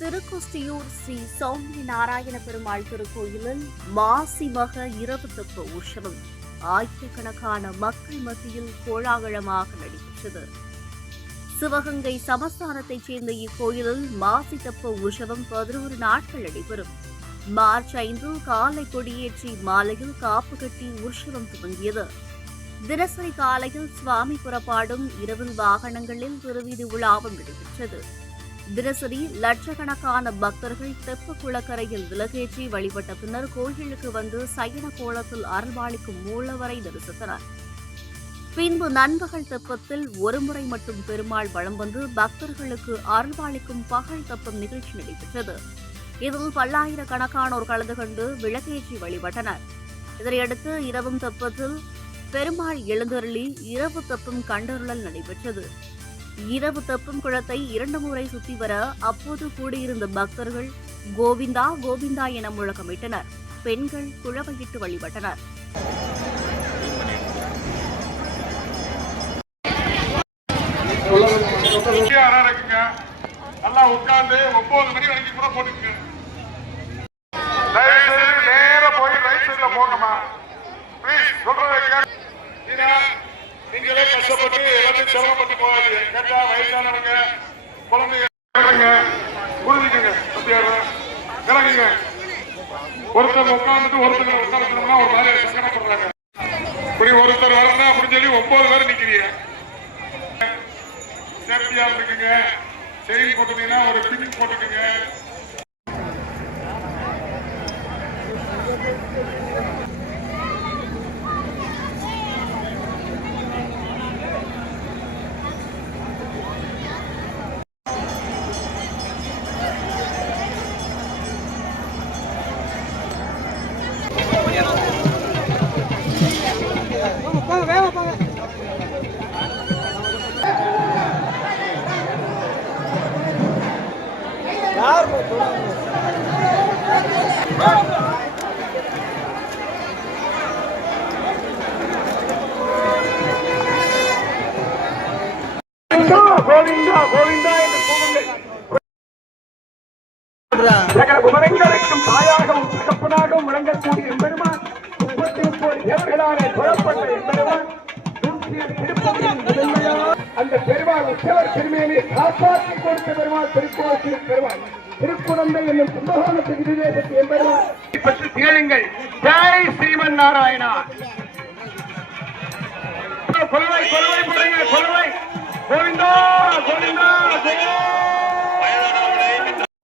திருக்கொஸ்டியூர் ஸ்ரீ சௌமிய நாராயண பெருமாள் திருக்கோயிலில் மாசிமக இரவு தெப்ப உற்சவம் ஆயிரக்கணக்கான மக்கள் மத்தியில் கோலாகலமாக நடைபெற்றது. சிவகங்கை சமஸ்தானத்தைச் சேர்ந்த இக்கோயிலில் மாசி தெப்ப உற்சவம் 11 நாட்கள் நடைபெறும். மார்ச் 5 காலை கொடியேற்றி மாலையில் காப்பு கட்டி உற்சவம் துவங்கியது. தினசரி காலையில் சுவாமி புறப்பாடும், இரவில் வாகனங்களில் திருவீதி உலாவும் நடைபெற்றது. தினசரி லட்சக்கணக்கான பக்தர்கள் தெப்ப குளக்கரையில் விளக்கேற்றி வழிபட்ட பின்னர் கோயிலுக்கு வந்து சயன கோலத்தில் அருள்பாலிக்கும் மூலவரை தரிசித்தனர். பின்பு நண்பகல் தெப்பத்தில் ஒருமுறை மட்டும் பெருமாள் வலம் வந்து பக்தர்களுக்கு அருள்பாலிக்கும் பகல் தெப்பம் நிகழ்ச்சி நடைபெற்றது. இதில் பல்லாயிரக்கணக்கானோர் கலந்து கொண்டு விளக்கேற்றி வழிபட்டனர். இதனையடுத்து இரவும் தெப்பத்தில் பெருமாள் எழுந்தருளி இரவு தெப்பம் கண்டருளல் நடைபெற்றது. இரவு தெப்பம் குளத்தை 2 முறை சுற்றி வர அப்போது கூடியிருந்த பக்தர்கள் கோவிந்தா கோவிந்தா என முழக்கமிட்டனர். பெண்கள் குழவையிட்டு வழிபட்டனர். நீங்களே கஷ்டப்பட்டு எல்லாத்தையும் சிரமப்பட்டு போகாது. கேட்டா வயசானவங்க குழந்தைங்க புரிஞ்சுக்கங்க. இறங்குங்க. ஒருத்தர் உட்காந்துட்டு ஒருத்தர் உட்காந்துட்டோம்னா ஒரு மாதிரி சங்கடப்படுறாங்க. இப்படி ஒருத்தர் வரணும் அப்படின்னு சொல்லி 9 பேர் நிக்கிறீங்க. சேஃப்டியா இருக்குங்க. செயின் போட்டுட்டீங்கன்னா ஒரு பின் போட்டுக்குங்க. கோவிந்தா கோவிந்தா என்று குமரங்களுக்கும் தாயாகவும் தகப்பனாகவும் விளங்கக்கூடிய எம்பெருமான் 39 தேவர்களாலே புறப்பட்ட எம்பெருமான் அந்த பெருமாள் உற்சவர் திருமேனியை காப்பாற்றி கொடுத்த பெருமாள் திருக்கோவில் பெருமாள் திருக்குழந்தை என்னும் கும்பகோணத்து விதேசத்து எம்பெருமான் பற்றி கேளுங்கள். ஜெய் ஸ்ரீமன் நாராயணா. கொலவை கொலவை போடுங்க. கொலவை கோவிந்தா கோவிந்தா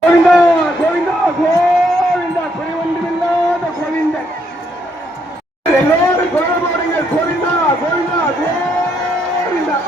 கோவிந்தா கோவிந்தா கோவிந்தா குறை ஒன்றுமில்லாத கோவிந்தன். எல்லாரும் கொலவை போடுங்க. கோவிந்தா கோவிந்தா கோவிந்தா.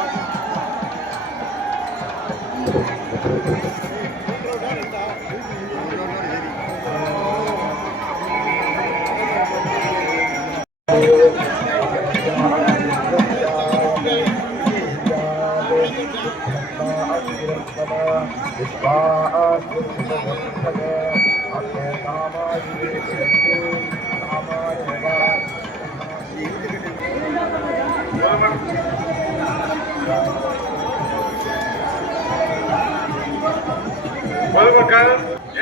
பொதுமக்கள்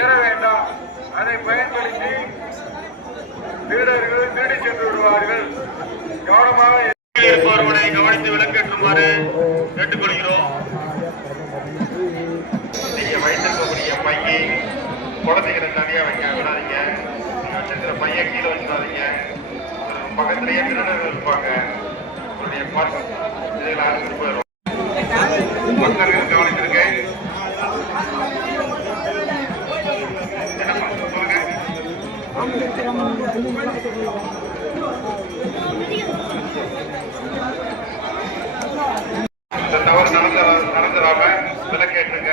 ஏற வேண்டாம். அதை பயன்படுத்தி திருடர்கள் திருடி சென்று விடுவார்கள். கவனமாக இருப்பவர்களை கவனித்து விளக்கேற்றுமாறு கேட்டுக்கொள்கிறோம். நீங்க வைத்திருக்கக்கூடிய பையை குழந்தைகளை தனியா வைக்க விடாதீங்க. நீங்க வச்சிருக்கிற பையை கீழே வச்சிடாதீங்க. பக்கத்திலேயே திருடர்கள் இருப்பாங்க. உங்களுடைய பார்க்க இதில் அழைச்சிட்டு போயிடும். பக்தர்கள் கவனிச்சிருக்கேன். இந்த தவறு நடந்துடாம விலக்கேற்றுங்க.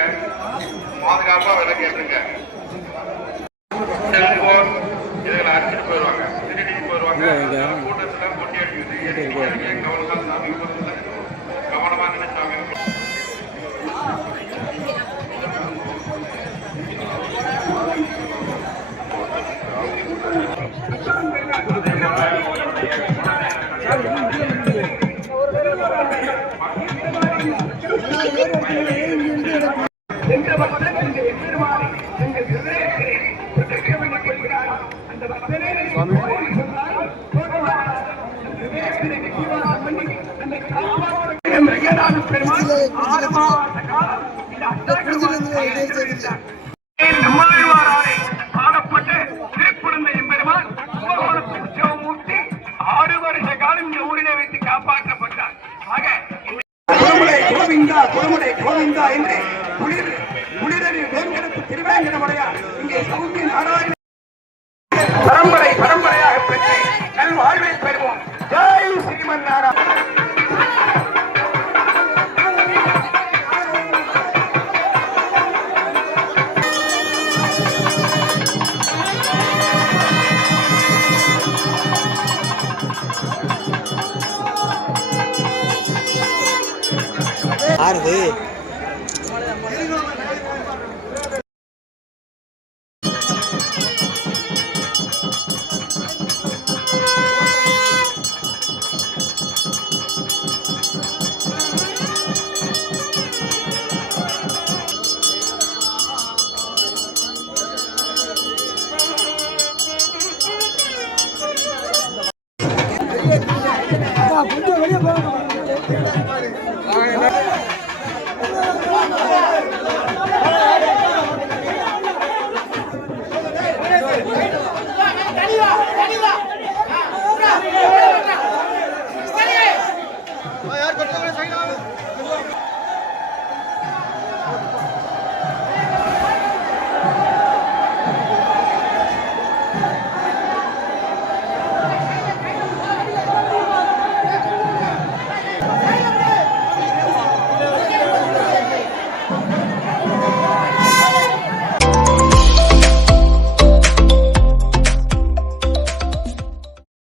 பாதுகாப்பா விலக்கேற்றுங்க. செல்போன் இதுகளை அடிச்சுட்டு போயிடுவாங்க. திருடிட்டு போயிடுவாங்க. கூட்டத்தில் கொட்டி அடிக்குது. கவனமா சாமி கவனமா நினைச்சாங்க. எந்த பக்தர்கள் எம்பெருமானை பெருமாள் 6 மாத காலம் இந்த நம்மாழ்வாராலே பாடப்பட்டு திருக்குழந்தை எம்பெருமான் கும்பகோணத்து உற்சவமூர்த்தி 6 வருஷ காலம் இந்த ஊரிலே வைத்து காப்பாற்றப்பட்டார். ஆக குளமுடை கோவிந்தா என்று குளிரில் வேங்கடத்து திருவேங்கடமுடையார் இங்கே சௌமிய நாராயண பரம்பரையாக பெற்று நல் வாழ்வை பெறுவோம். ஜெய் ஸ்ரீமன் நாராயண. ஆறுது